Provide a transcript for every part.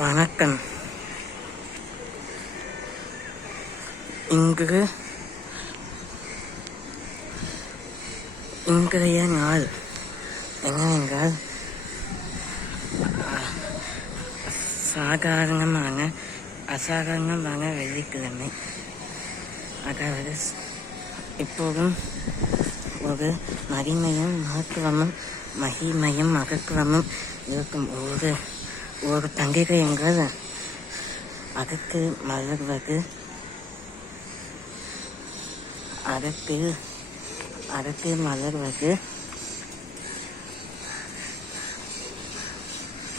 வணக்கம். இன்றைய நாள் என்னவென்றால் அசாதாரணமான வெள்ளிக்கிழமை. அதாவது இப்போதும் ஒரு மகிமையும் மகத்துவமும் இருக்கும் ஒரு பண்டிகை என்றால் அதற்கு மலர்வது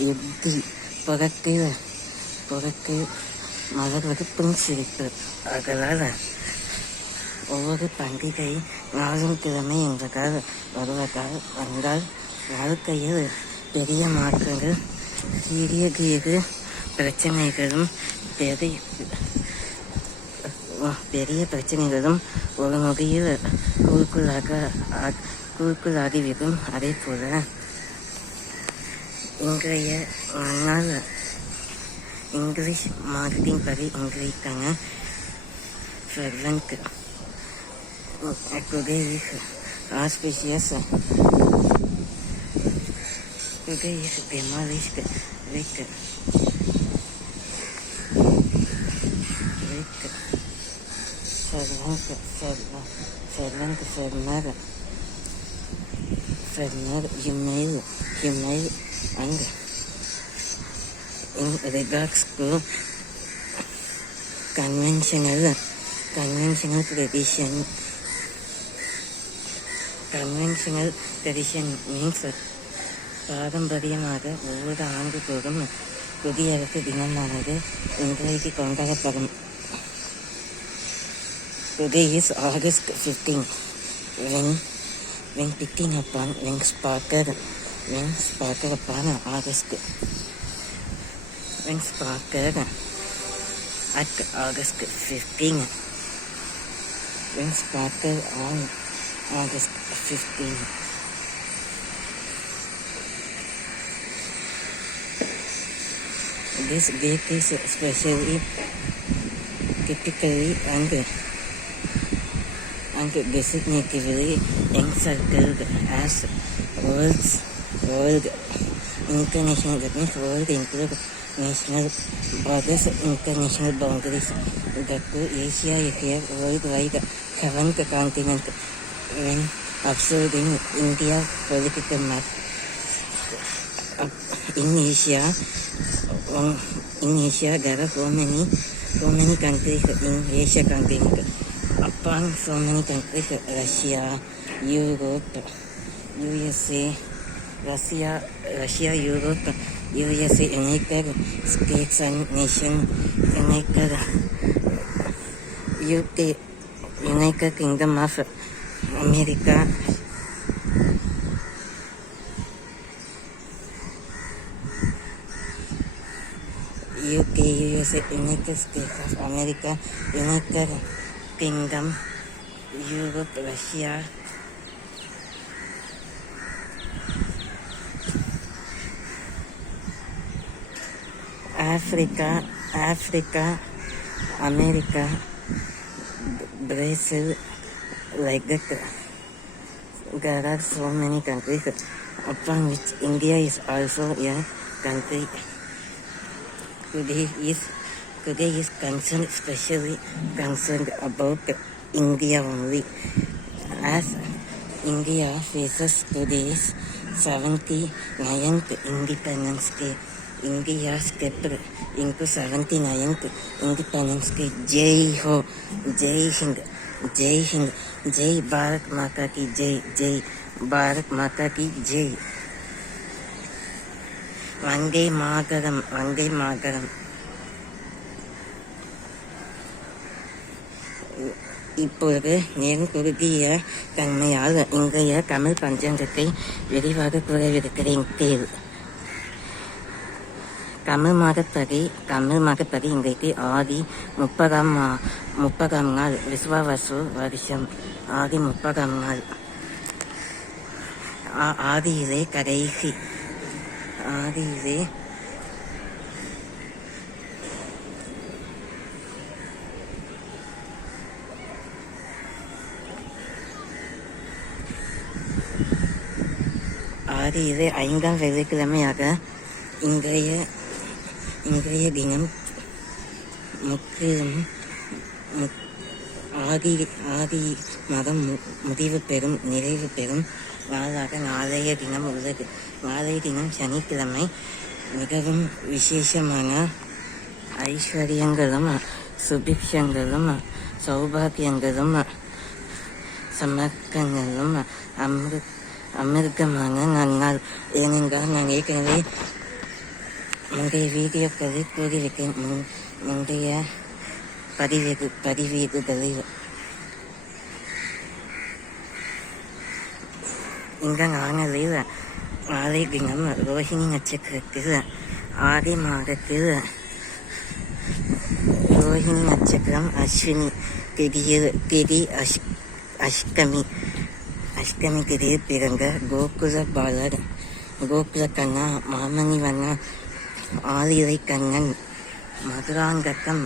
யுத்தி புறத்தில் மலர்வது புன்சிரிப்பு. ஆதலால் ஒவ்வொரு பண்டிகை நாளும் கிழமை என்றால் வந்தால் வாழ்க்கையில் பெரிய மாற்றங்கள், சிறிய பிரச்சனைகளும் ஒரு நொடியில் குறுக்குள்ளாகிவிடும். அதே போல இன்றைய நாள் இங்கிலீஷ் மார்க்கெட்டிங் படி இன்றைக்கான fervent. Today is auspicious. Today is demolished week. Ferner, email and in regards to conventional tradition means பாரம்பரியமாக ஒவ்வொரு ஆண்டுதோறும் குடியரசு தினமானது இன்றைக்கு கொண்டாடப்படும். Today is August 15, when sparkled upon August. When sparkled at August 15. When sparkled on August 15. This date is especially typically and designatively encircled as World International. That means world include national borders, international boundaries. That to Asia is here worldwide, seventh continent. When observed in India political map, in Asia there are so many countries in Asia continent. Upon so many countries, Russia, Europe, USA, United States and Nations, United Kingdom of America, UK, USA, United States of America, United Kingdom, Europe, Russia, Africa, America, Brazil, like that. There are so many countries upon which India is also a country. Today is especially concerned about India only, as India faces today's 79th Independence Day. India stepped into 79th Independence Day. Jai Ho, Jai Hind, Jai Bharat Mata ki Jai, Jai Bharat Mata ki Jai. Vande Mataram. இப்பொழுது நேரம் குறுகிய தன்மையால் இன்றைய தமிழ் பஞ்சாங்கத்தை விரிவாக கூறவிருக்கிறேன். தமிழ் மாதப்படி இன்றைக்கு ஆதி 30ஆம் நாள், விஸ்வாவசு வருஷம் ஆதி 30ஆம் நாள். ஆதியிலே ஆடி இது 5ஆம் வெள்ளிக்கிழமையாக இன்றைய தினம் முற்றிலும் ஆதி மதம் நிறைவு பெறும் நாளாக நாளைய தினம் உள்ளது. நாளைய தினம் சனிக்கிழமை மிகவும் விசேஷமான ஐஸ்வர்யங்களும் சுபிக்ஷங்களும் சௌபாகியங்களும் சமர்க்கங்களும் அமிர்தமான நன்னாள். ஏனென்றால் நான் ஏற்கனவே முந்தைய வீடியோக்களில் கூறியிருக்கேன். முந்தைய பதிவேடுகளில் இந்த நாளில் நாளை தினம் ரோஹிணி நட்சத்திரத்தில் ஆடி மாதத்தில் ரோஹிணி நட்சத்திரம் அஸ்வினி திதி அஷ்டமி திதியில் பிறந்த கோகுல பாலர் கோகுல கண்ணா மாமணி வண்ணா ஆலிலை கண்ணன் மதுராங்ககம்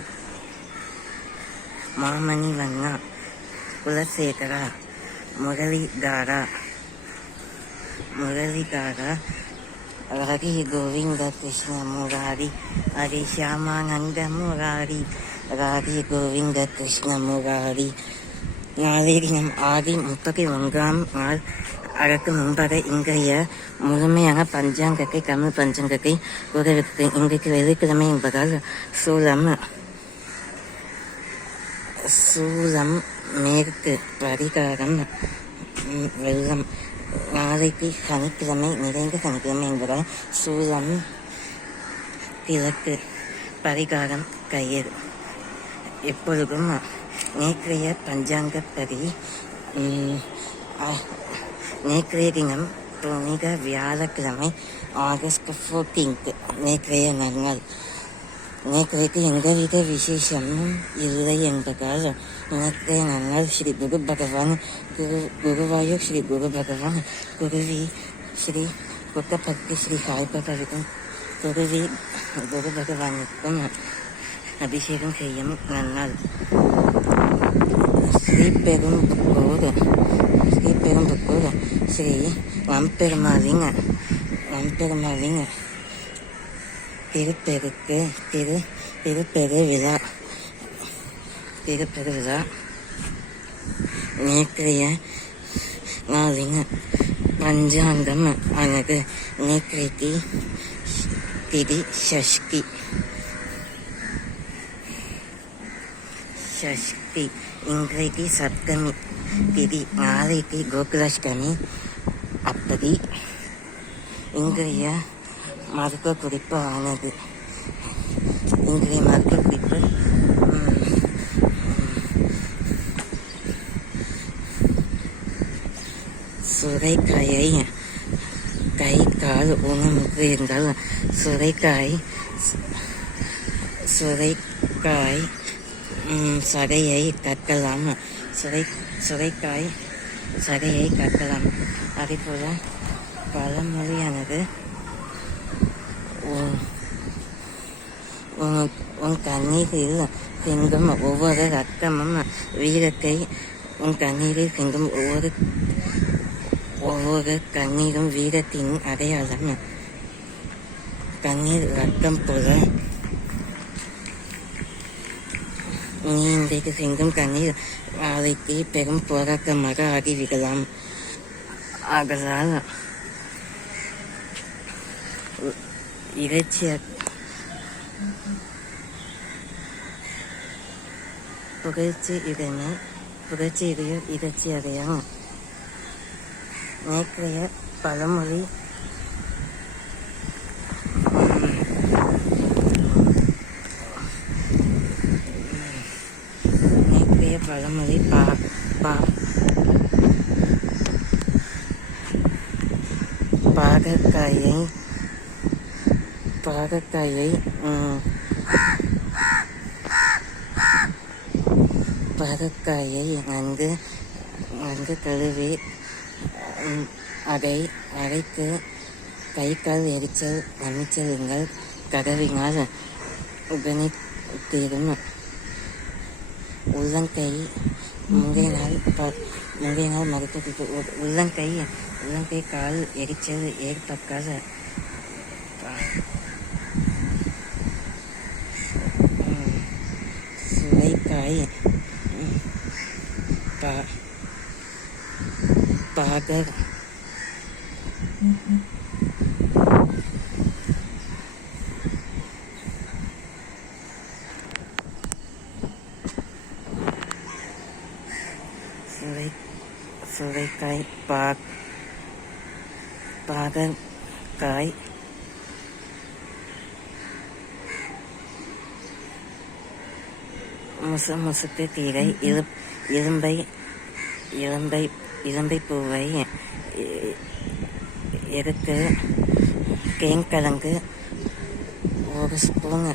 மாமணி வண்ணா குலசேகரா முரளிதாரா ஹரி கோவிந்த கிருஷ்ண முராரி ஹரி ஷியாமானந்த முராரி ஹரி கோவிந்த கிருஷ்ண முராரி. நாளைய தினம் ஆடி 31ஆம் நாள் அதற்கு முன்பாக இன்றைய முழுமையான பஞ்சாங்கத்தை தமிழ் பஞ்சாங்கத்தை கூறவிருக்கிறேன். இன்றைக்கு வெள்ளிக்கிழமை என்பதால் சூலம் மேற்கு பரிகாரம் வெள்ளம். நாளைக்கு சனிக்கிழமை நிறைந்த சனிக்கிழமை என்பதால் சூலம் கிழக்கு பரிகாரம் கயிறு. எப்பொழுதும் நேற்றைய பஞ்சாங்கப்படி நேற்றைய தினம் புனித வியாழக்கிழமை ஆகஸ்ட் 14 நேற்றைய நன்னாள். நேற்றைக்கு எந்தவித விசேஷமும் இல்லை என்பதால் நேற்றைய நன்னாள் ஸ்ரீ குரு பகவான் குருவாயூர் ஸ்ரீ குரு பகவான் குருவி ஸ்ரீ புத்தபக்தி ஸ்ரீ சாய்பாபாவிற்கும் குருவி குரு பகவானுக்கும் அபிஷேகம் செய்யும் நன்னாள். ஸ்ரீபெரும்புத்தூர் ஸ்ரீ வம்பெருமாளின் திருப்பெரு விழா நேற்றைய நாளின் பஞ்சாங்கம் ஆனது. நேற்றைக்கு திதி ஷஷ்டி இன்றைக்கு சப்தமி திதி, நாளைக்கு கோகுலாஷ்டமி. அப்படி இன்றைய மருத்துவ குறிப்பு ஆனது. இன்றைய மருத்துவ குறிப்பு சுரைக்காயை கை கால் ஊனமுற்று இருந்தால் சுரைக்காய் சதையை கற்கலாம். சுரைக்காய் சதையை கற்கலாம். அதேபோல பழமொழியானது உன் கண்ணீரில் சிந்தும் ஒவ்வொரு ரத்தமும் வீரத்தை உன் கண்ணீரில் சிந்தும் ஒவ்வொரு கண்ணீரும் வீரத்தின் அடையாளம். கண்ணீர் ரத்தம் போல நீ இன்றைக்கு சிந்தும் கண்ணீர் நாளைக்கு பெரும் போராட்டமாக ஆகிவிடலாம். ஆகலால் இறைச்சி அடையாம். நேற்றைய பழமொழி பாகக்காயை நன்கு கழுவி அரைத்து கை கால் எரிச்சல் அமைச்சலுங்கள் கதவினால் உடனே தீரும். உள்ளங்கை முந்தைய நாள் நிறைய நாள் மருத்துவத்துக்கு உள்ளங்கை கால் எரிச்சல் ஏற்பக்காத சுரைக்காய் பாகர் சுரைக்காய் பாகற்காய் முசுக்கு கீரை இளம்பை பூவை எடுத்து தேன்கிழங்கு ஒரு ஸ்பூன்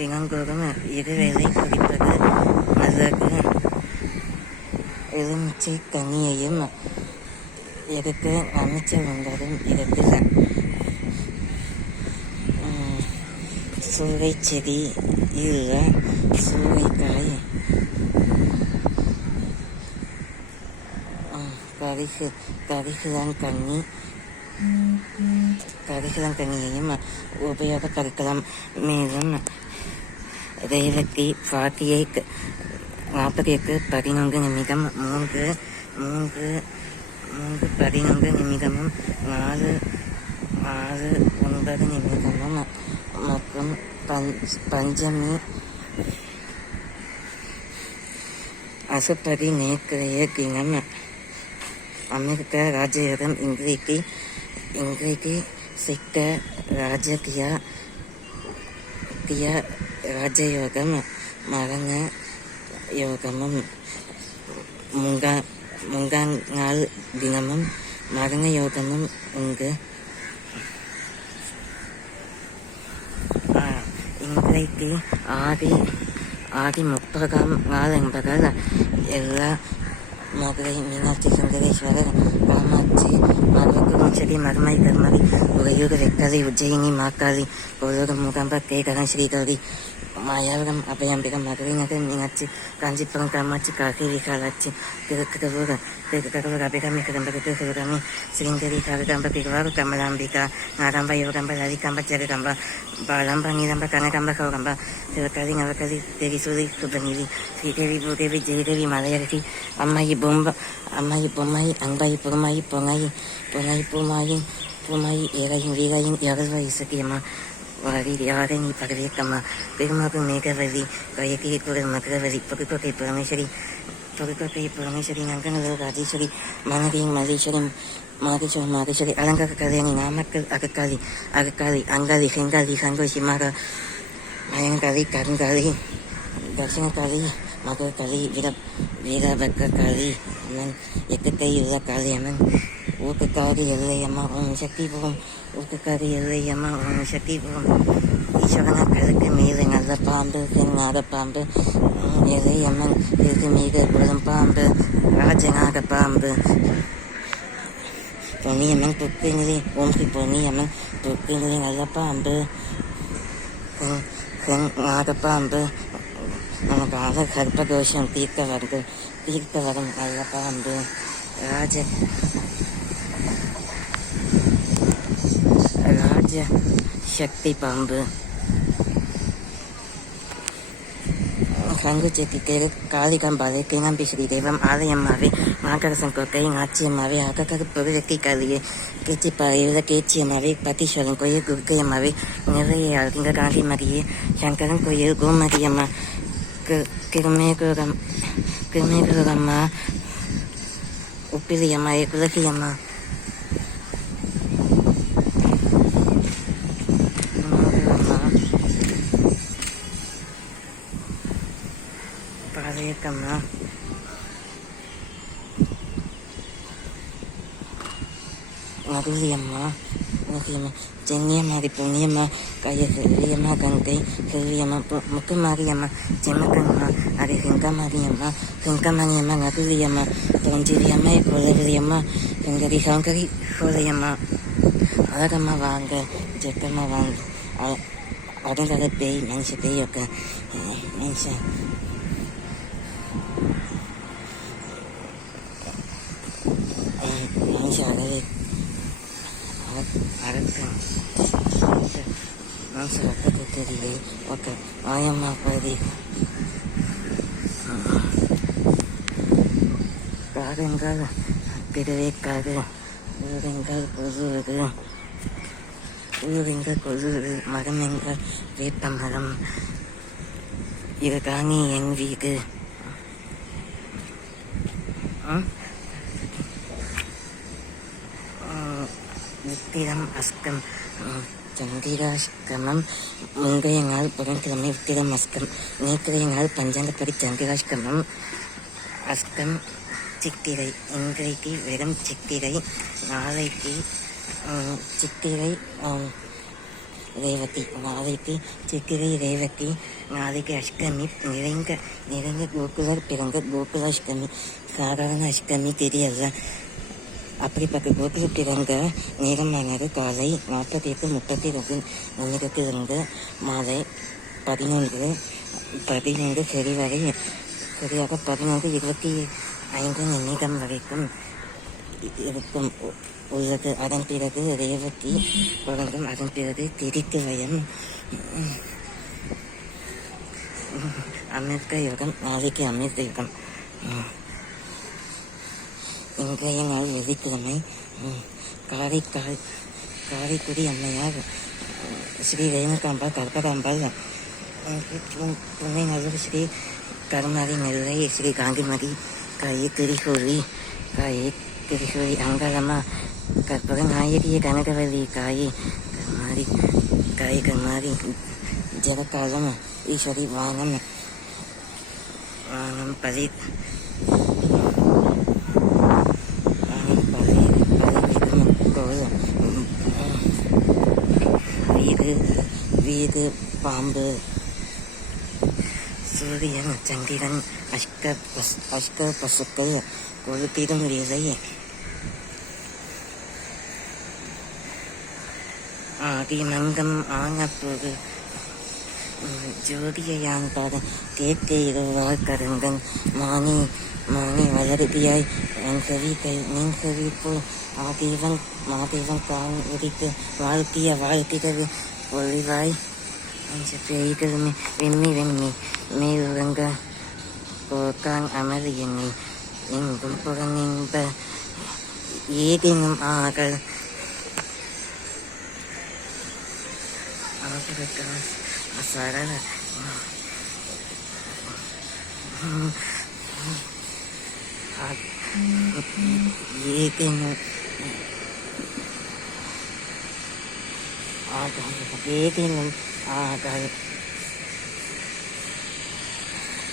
தினந்தோறும் இருவேளை குடிப்பது நல்லது. எலுமிச்சை கனியையும் எடுத்து அமைச்ச உண்டதும் இடத்தில் சூறை செடி இல்ல சூறைக்காய் கரிகிழங்கண்ணியையும் உபயோகப்படுத்தலாம். மேலும் ரேவதி 11 நிமிடம் 11 நிமிடமும் 9 நிமிடமும் மற்றும் பஞ்சமி அசுப்பதி நேற்றைய தினம் அமெரிக்க ராஜயோகம் இன்றைக்கு சித்த ராஜயோகம் மரண யோகமும் முங்காங்கால் தினமும் மரண யோகமும் உண்டு. இன்றைக்கு ஆடி 30ஆம் நாள் என்பதால் எல்லா மதுரை மீனாட்சி சுந்தரேஸ்வரர் காமாட்சி மருவக்குறிச்செடி மருமை கர்மதி உறையூர் வெக்கலை உஜ்ஜயினி மாக்காளி கொல்லூர் மூகாம்பா கேகரம் ஸ்ரீகௌரி மாயாவரம் அபயாம்பிகம் மதுரை நகர் மீனாட்சி காஞ்சிபுரம் காமாட்சி காக்கை விகாலாட்சி திருக்கடலூர் அபிராமி கடம்பகத்து சிவகாமி ஸ்ரீங்கரி காரகாம்ப பிரிவாறு கமலாம்பிகா நாகாம்பா யோகாம்பா லலிகாம்பா ஜெககாம்பா பாலாம்பா நீலாம்பா கனகாம்பா கௌரம்பா சிவகாரி நவகாரி தெரிசூரி சுபநிதி ஸ்ரீதேவி பூதேவி ஜெயதேவி மலையரசி அம்மாயி பொம்மாயி அம்பாயி பொறுமாயி பொங்காயி பூமாயி ஏழையின் வீராயின் யாரல்வா இசக்கியம்மா வாரி யாரணி பகவேக்கம்மா பெருமாகு மேகவதி வயக்கி குரல் மகரவதி பொறுக்கொக்கை பரமேஸ்வரி நங்கநல்லூர் ராஜேஸ்வரி மனதியின் மகேஸ்வரி அலங்கார கல்யாணி நாமக்கல் அகக்காளி அங்காளி செங்காளி சிம்மாகா மயங்காளி கருங்காளி தர்சனகாளி மகரகாளி வீரபத்ரகாளி அம்மன் எட்டுக்கை உள்ள காளி அம்மன் ஊக்கக்காரி எல்லையம்மா ஓம் சக்தி போகும் ஊக்கக்காரி எல்லையம்மா ஓம் சக்தி போகும் ஈஸ்வரன கருக்கு மீது நல்ல பாம்பு பெண்ணாத பாம்பு எல்லையம்மன் இருக்கு மீது குளம் பாம்பு ராஜநாக பாம்பு பொன்னியம்மன் புக்குநிலை ஓம் ஸ்ரீ பொன்னியம்மன் புக்குநிலை நல்ல பாம்பு நாகப்பாம்பு நமக்காக கர்ப்பதோஷம் தீர்க்க வரும் நல்ல பாம்பு ராஜ சக்தி பாம்பு சங்குச்செட்டி தேரு காளிகாம்பாவை கிணம்பி ஸ்ரீ தெய்வம் ஆலயம்மாவே மாகரசம் கொக்கை ஆச்சியம்மாவே அகக்கருப்பொரு ரெக்கைக்காளியே கேச்சிப்பாறையுள்ள கேச்சியம்மாவே பத்தீஸ்வரன் கோயில் குருக்கையம்மாவே நிறைய திங்க காந்திமரியே சங்கரன் கோயில் கோமதியம்மா கிருமேகுரம்மா உப்பிலியம்மா குலகியம்மா பாதையக்கம்மா மருளியம்மா சென்னியம்மாரி புண்ணியம்மா கையம்மா கங்கை கல்வியம்மா முக்குமாரியம்மா செம்மக்கம்மா அது ஹிங்கமாரியம்மா நகுலியம்மா தொஞ்சிரியம்மா கொலவியம்மா சங்கரி சோலையம்மா அழகம்மா வாங்க ஜெக்கம்மா வாங்க அதனால பேய் பேயொക്കെ மனுஷன் అడవి అడగం మనసు ఒక్కటి ఒక ఆయమ్మ పది காகங்கள் பிறவைக்காக ஊரெங்கள் கொசுவது ஊரெங்கள் கொசுவது மரமெங்கள் வேப்ப மரம் இது தானே என் வீடு உத்திரம் அஸ்கம் சந்திராஷ்கமம் முந்தைய நாள் புதன்கிழமை உத்திரம் அஸ்கம் நேற்றைய நாள் பஞ்சாங்கப்படி சந்திராஷ்கமம் அஸ்கம் சித்திரை இன்றைக்கு வெறும் சித்திரை நாளைக்கு சித்திரை ரேவதி நாளைக்கு சித்திரை ரேவதி நாளைக்கு அஷ்டமி நிறைந்த கோகுலர் பிறந்த கோகுலாஷ்டமி சாதாரண அஷ்டமி தெரியல அப்படிப்பட்ட கோகுல பிறந்த நேரமானது காலை 48:32 நிமிடத்திலிருந்து மாலை 11 சரியாக 11:25 நிமிடம் வரைக்கும் இருக்கும் உள்ளது. அதன் பிறகு ரேவதி தொடங்கும். அதன் பிறகு திரித்து வயம் அமிர்த யுகம் நாளைக்கு அமிர்த யுகம். இன்றைய நாள் வெள்ளிக்கிழமை காரைக்குடி அம்மையார் ஸ்ரீ ரேணுகாம்பாள் கற்பகாம்பாள் புனை நல்லூர் ஸ்ரீ கருமாரி நெல்லை ஸ்ரீ காந்திமதி காயை திரிகோழி அங்காளம்மா கற்பக நாயகி கனகவல்லி காயை கருமாரி ஜெகக்காலம் ஈஸ்வரி வானம் பதி வீடு பாம்பு சூரியன் சந்திரன் அஷ்ட பசுக்கள் கொழுப்பிடும் வேலை ஆதிமந்தம் ஆனப்போது ஜோதியான் பாத தேக்க இருவாள் கருங்கன் மானி வளருதியாய் என் செவி போல் மாதேவன் கான் உதித்து வாழ்த்திடவு ஒளிவாய் பேய்கள் வெம்மி மேலுறங்க போக்கான் அமர் எண்ணி எங்கும் புறநின்ப ஏதேனும் ஆகல் சரள ஏதேனும் ஆகல்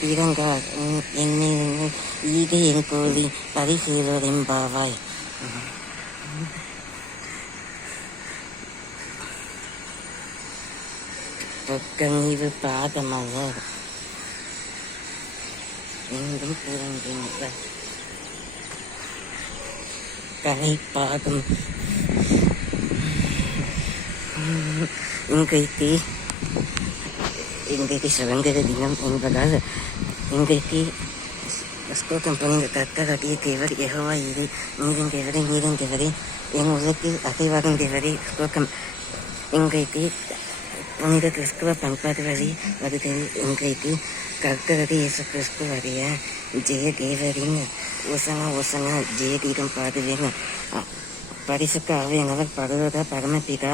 இறங்கார் என்னை ஈடு என் கோழி பரிசீலெம்பாவாய். பக்கநீவு பாதமலர் எங்கும் புறங்கின்ற கலை பாதம் இன்றைக்கு சுதந்திர தினம் என்பதால் இன்றைக்கு ஸ்தோத்திரம் புனித கர்த்தருடைய தேவர் யெகோவா இது நீரின் தேவரே என் உலகில் அசைவாடும் தேவரே ஸ்தோத்திரம். இன்றைக்கு புனித கிறிஸ்துவ பண்பாடு வழி வருகிறது. இன்றைக்கு கர்த்தரது இயேசு கிறிஸ்துவடைய ஜெய தேவரின் ஓசனா ஜெயகீதம் பாடுவேன். பரிசுத்த ஆவியானவர் பரலோக பரமபிதா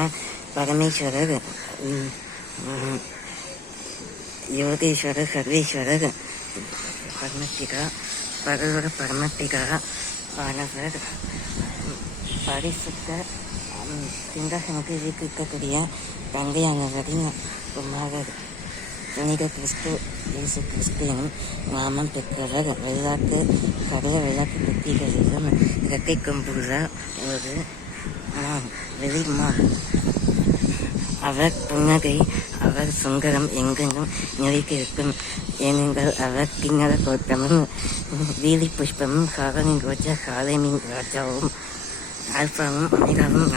பரமேஸ்வரர் யோகேஸ்வரர் சர்வேஸ்வரர் பரமபிதா பரலோக பரமபிதா ஆனவர் பரிசுத்த சிங்காசனத்தில் வீட்டிருக்கக்கூடிய தந்தையானவரின் குமாரர் புனித இயேசு கிறிஸ்து எனும் நாமம் பெற்றவர். சகல விளக்கு புத்திகளிலும் இரட்டை கொம்புள்ள ஒரு வெளிமான். அவர் புன்னகை அவர் சுந்தரம் எங்கெங்கும் நிலைத்திருக்கும். ஏனென்றால் அவர் கிண்ணற கோட்டமும் வீலி புஷ்பமும் காகனின் ரோஜா காலைமின் ராஜாவும் ஆல்பாவும் அமிதாவும்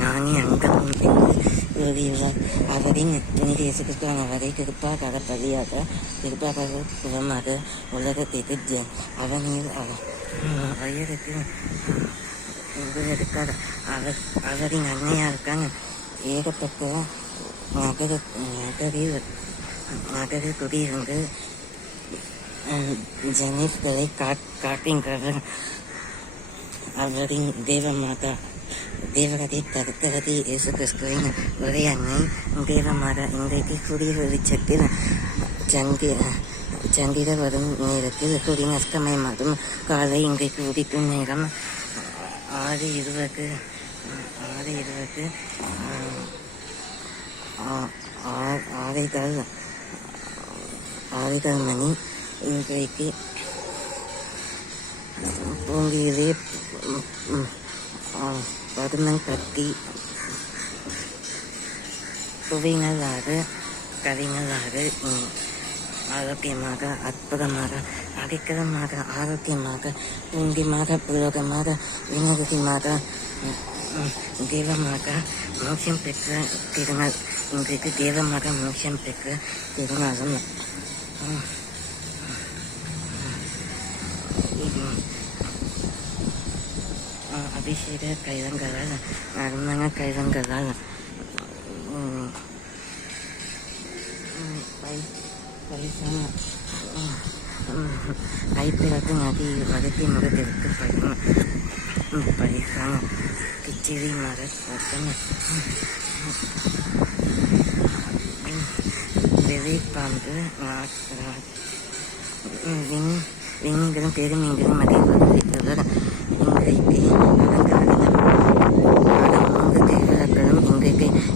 ஞானி அங்கமும் என்று கூறியுள்ளார். அவரின் புனித இயேசு கிறிஸ்துவின் அவரை திருப்பாக்காக பலியாக திருப்பாக்காக புறமாக உலகத்திற்கு அவனில் வயதுக்கு இருக்கார். அவரின் அன்னையாருக்கான ஏகப்பட்ட நகரில் குடியிருந்து ஜெனீஃப்களை காட்டுகின்றவர். அவரின் தேவமாதா தேவகதை தருத்தகதி இயேசு கிறிஸ்துவின் ஒரே அன்னை தேவமாதா இன்றைக்கு சூரிய வெளிச்சத்தில் சந்திர வரும் நேரத்தில் சூரியன் அஸ்தமயமாகும் காலை இன்றைக்கு உதிக்கும் நேரம் 6:20 6:15 மணி. இன்றைக்கு பூங்கியிலே பதுமன் கத்தி கவிஞராக ஆரோக்கியமாக அற்புதமாக அடிக்கலமாக ஆரோக்கியமாக பூண்டிமாக புலோகமாக வினோதமாக தெய்வமாக மோட்சம் பெற்ற திருநாள். இன்றைக்கு தெய்வமாக மோட்சம் பெற்ற திருநாளும் அபிஷேக கைதங்களால் நறுமண கைதங்களால் ஐப்பிறகு நதி வதத்தி முகத்திற்கு பரிசான கிச்சிரி மர வெளிப்பாம்பு விண்மீன்களும் பெருமீன்களும் அதை வதவித்தவர்.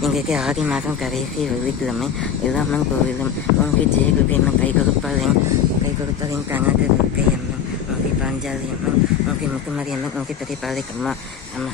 இன்றைக்கு ஆடி மாதம் கடைசி வெள்ளிக்கிழமை எல்லாமன் கோவிலும் உங்கள் ஜெயகுருவியம்மன் கை கொடுப்பதின் கனக துர்க்கை அம்மன் உங்கள் பாஞ்சாலி அம்மன் உங்கள் முத்துமாரி அம்மன் உங்கள் பெரிய பாதைக்கம்மா அம்மா